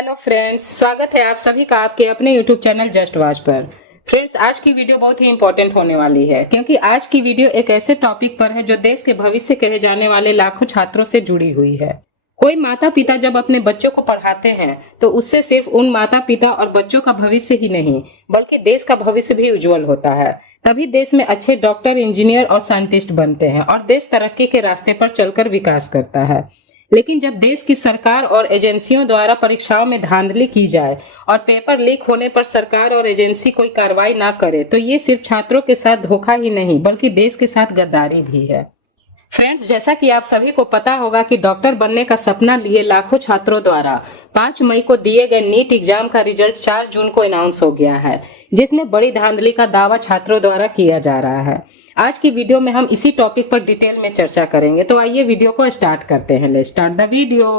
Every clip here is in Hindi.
हेलो फ्रेंड्स, स्वागत है आप सभी का आपके अपने यूट्यूब चैनल जस्ट वॉच पर। फ्रेंड्स, आज की वीडियो बहुत ही इंपॉर्टेंट होने वाली है क्योंकि आज की वीडियो एक ऐसे टॉपिक पर है जो देश के भविष्य कहे जाने वाले लाखों छात्रों से जुड़ी हुई है। कोई माता पिता जब अपने बच्चों को पढ़ाते हैं तो उससे सिर्फ उन माता पिता और बच्चों का भविष्य ही नहीं बल्कि देश का भविष्य भी उज्जवल होता है। तभी देश में अच्छे डॉक्टर, इंजीनियर और साइंटिस्ट बनते हैं और देश तरक्की के रास्ते पर चलकर विकास करता है। लेकिन जब देश की सरकार और एजेंसियों द्वारा परीक्षाओं में धांधली की जाए और पेपर लीक होने पर सरकार और एजेंसी कोई कार्रवाई ना करे तो ये सिर्फ छात्रों के साथ धोखा ही नहीं बल्कि देश के साथ गद्दारी भी है। फ्रेंड्स, जैसा कि आप सभी को पता होगा कि डॉक्टर बनने का सपना लिए लाखों छात्रों द्वारा 5 मई को दिए गए नीट एग्जाम का रिजल्ट 4 जून को अनाउंस हो गया है, जिसमें बड़ी धांधली का दावा छात्रों द्वारा किया जा रहा है। आज की वीडियो में हम इसी टॉपिक पर डिटेल में चर्चा करेंगे, तो आइए वीडियो को स्टार्ट करते हैं। Let's start the video.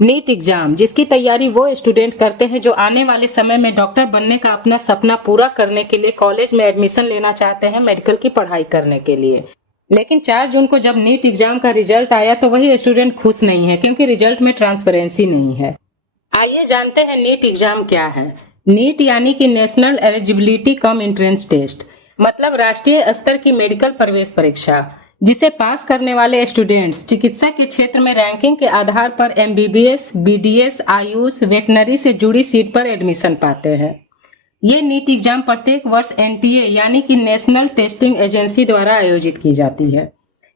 NEET exam, जिसकी तैयारी वो स्टूडेंट करते हैं जो आने वाले समय में डॉक्टर बनने का अपना सपना पूरा करने के लिए कॉलेज में एडमिशन लेना चाहते हैं मेडिकल की पढ़ाई करने के लिए। लेकिन 4 जून को जब नीट एग्जाम का रिजल्ट आया तो वही स्टूडेंट खुश नहीं है क्योंकि रिजल्ट में ट्रांसपेरेंसी नहीं है। आइए जानते हैं नीट एग्जाम क्या है। नीट यानी कि national eligibility cum entrance test, मतलब राष्ट्रीय स्तर की मेडिकल प्रवेश परीक्षा, जिसे पास करने वाले स्टूडेंट्स चिकित्सा के क्षेत्र में रैंकिंग के आधार पर एमबीबीएस, बीडीएस, आयुष, वेटनरी से जुड़ी सीट पर एडमिशन पाते हैं। ये नीट एग्जाम प्रत्येक वर्ष एनटीए यानी कि नेशनल टेस्टिंग एजेंसी द्वारा आयोजित की जाती है।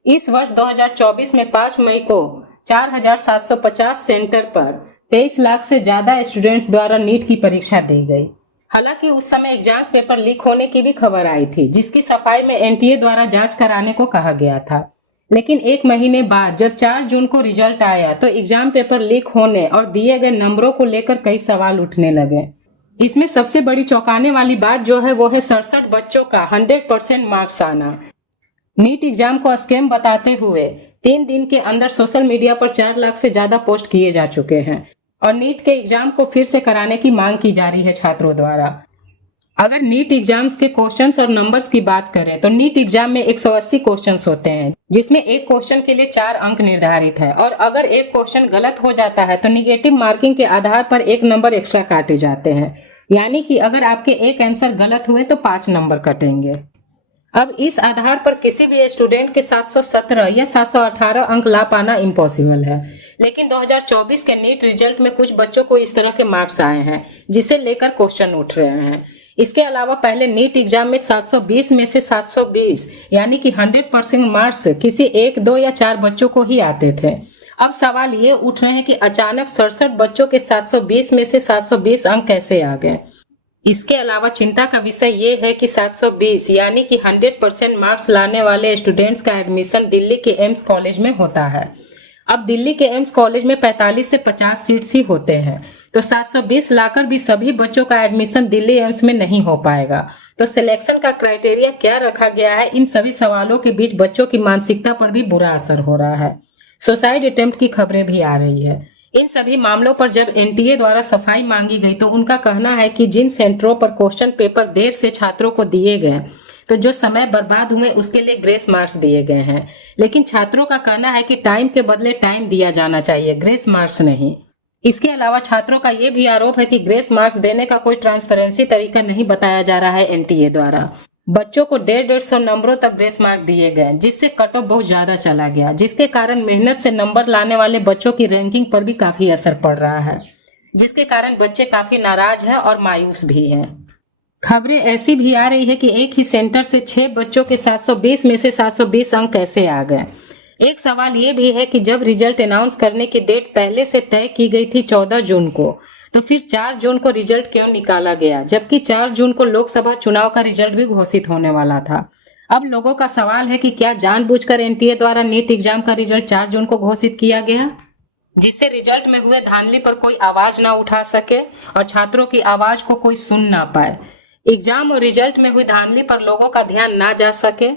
इस वर्ष 2024 में 5 मई को 4750 सेंटर पर 23 लाख से ज्यादा स्टूडेंट्स द्वारा नीट की परीक्षा दी गई। हालांकि उस समय एग्जाम पेपर लीक होने की भी खबर आई थी, जिसकी सफाई में एनटीए द्वारा जांच कराने को कहा गया था। लेकिन एक महीने बाद जब 4 जून को रिजल्ट आया तो एग्जाम पेपर लीक होने और दिए गए नंबरों को लेकर कई सवाल उठने लगे। इसमें सबसे बड़ी चौंकाने वाली बात जो है वो है 67 बच्चों का 100% मार्क्स आना। नीट एग्जाम को स्कैम बताते हुए 3 दिन के अंदर सोशल मीडिया पर 4 लाख से ज्यादा पोस्ट किए जा चुके हैं और नीट के एग्जाम को फिर से कराने की मांग की जा रही है छात्रों द्वारा। अगर नीट एग्जाम्स के क्वेश्चंस और नंबर्स की बात करें तो नीट एग्जाम में 180 क्वेश्चंस होते हैं, जिसमें एक क्वेश्चन के लिए 4 अंक निर्धारित है और अगर एक क्वेश्चन गलत हो जाता है तो निगेटिव मार्किंग के आधार पर 1 नंबर एक्स्ट्रा काटे जाते हैं। यानी कि अगर आपके एक आंसर गलत हुए तो 5 नंबर कटेंगे। अब इस आधार पर किसी भी स्टूडेंट के 717 या 718 अंक ला पाना इम्पॉसिबल है। लेकिन 2024 के नीट रिजल्ट में कुछ बच्चों को इस तरह के मार्क्स आए हैं जिसे लेकर क्वेश्चन उठ रहे हैं। इसके अलावा पहले नीट एग्जाम में 720 में से 720 यानी कि 100% मार्क्स किसी 1, 2 या 4 बच्चों को ही आते थे। अब सवाल ये उठ रहे हैं कि अचानक 67 बच्चों के 720 में से 720 अंक कैसे आ गए। इसके अलावा चिंता का विषय ये है कि 720 यानी कि 100% मार्क्स लाने वाले स्टूडेंट्स का एडमिशन दिल्ली के एम्स कॉलेज में होता है। अब दिल्ली के एम्स कॉलेज में 45 से 50 सीट्स ही होते हैं, तो 720 लाकर भी सभी बच्चों का एडमिशन दिल्ली एम्स में नहीं हो पाएगा। तो सिलेक्शन का क्राइटेरिया क्या रखा गया है, इन सभी सवालों के बीच बच्चों की मानसिकता पर भी बुरा असर हो रहा है। सुसाइड अटेम्प्ट की खबरें भी आ रही है। इन सभी मामलों पर जब एनटीए द्वारा सफाई मांगी गई तो उनका कहना है कि जिन सेंटरों पर क्वेश्चन पेपर देर से छात्रों को दिए गए तो जो समय बर्बाद हुए उसके लिए ग्रेस मार्क्स दिए गए हैं। लेकिन छात्रों का कहना है कि टाइम के बदले टाइम दिया जाना चाहिए, ग्रेस मार्क्स नहीं। इसके अलावा छात्रों का यह भी आरोप है कि ग्रेस मार्क्स देने का कोई ट्रांसपेरेंसी तरीका नहीं बताया जा रहा है एनटीए द्वारा। बच्चों को 150 नंबरों तक ग्रेस मार्क दिए गए, जिससे कट ऑफ बहुत ज्यादा चला गया, जिसके कारण मेहनत से नंबर लाने वाले बच्चों की रैंकिंग पर भी काफी असर पड़ रहा है, जिसके कारण बच्चे काफी नाराज हैं और मायूस भी हैं। खबरें ऐसी भी आ रही है कि एक ही सेंटर से 6 बच्चों के 720 में से 720 अंक कैसे आ गए। एक सवाल ये भी है कि जब रिजल्ट अनाउंस करने की डेट पहले से तय की गई थी 14 जून को, तो फिर 4 जून को रिजल्ट क्यों निकाला गया, जबकि 4 जून को लोकसभा चुनाव का रिजल्ट भी घोषित होने वाला था। अब लोगों का सवाल है कि क्या जानबूझकर एनटीए द्वारा नीट एग्जाम का रिजल्ट 4 जून को घोषित किया गया, जिससे रिजल्ट में हुए धांधली पर कोई आवाज ना उठा सके और छात्रों की आवाज को कोई सुन ना पाए। एग्जाम और रिजल्ट में हुई धांधली पर लोगों का ध्यान ना जा सके,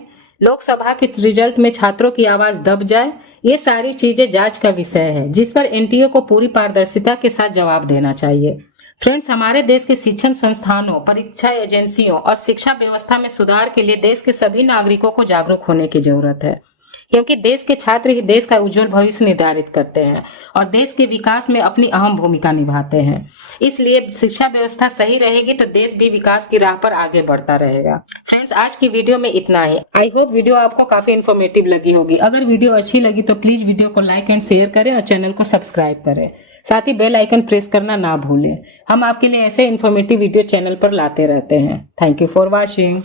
लोकसभा के रिजल्ट में छात्रों की आवाज दब जाए, ये सारी चीजें जांच का विषय है, जिस पर एनटीए को पूरी पारदर्शिता के साथ जवाब देना चाहिए। फ्रेंड्स, हमारे देश के शिक्षण संस्थानों, परीक्षा एजेंसियों और शिक्षा व्यवस्था में सुधार के लिए देश के सभी नागरिकों को जागरूक होने की जरूरत है। क्योंकि देश के छात्र ही देश का उज्जवल भविष्य निर्धारित करते हैं और देश के विकास में अपनी अहम भूमिका निभाते हैं। इसलिए शिक्षा व्यवस्था सही रहेगी तो देश भी विकास की राह पर आगे बढ़ता रहेगा। फ्रेंड्स, आज की वीडियो में इतना ही। आई होप वीडियो आपको काफी इन्फॉर्मेटिव लगी होगी। अगर वीडियो अच्छी लगी तो प्लीज वीडियो को लाइक एंड शेयर करें और चैनल को सब्सक्राइब करें। साथ ही बेल आइकन प्रेस करना ना भूलें। हम आपके लिए ऐसे इन्फॉर्मेटिव वीडियो चैनल पर लाते रहते हैं। Thank you for watching.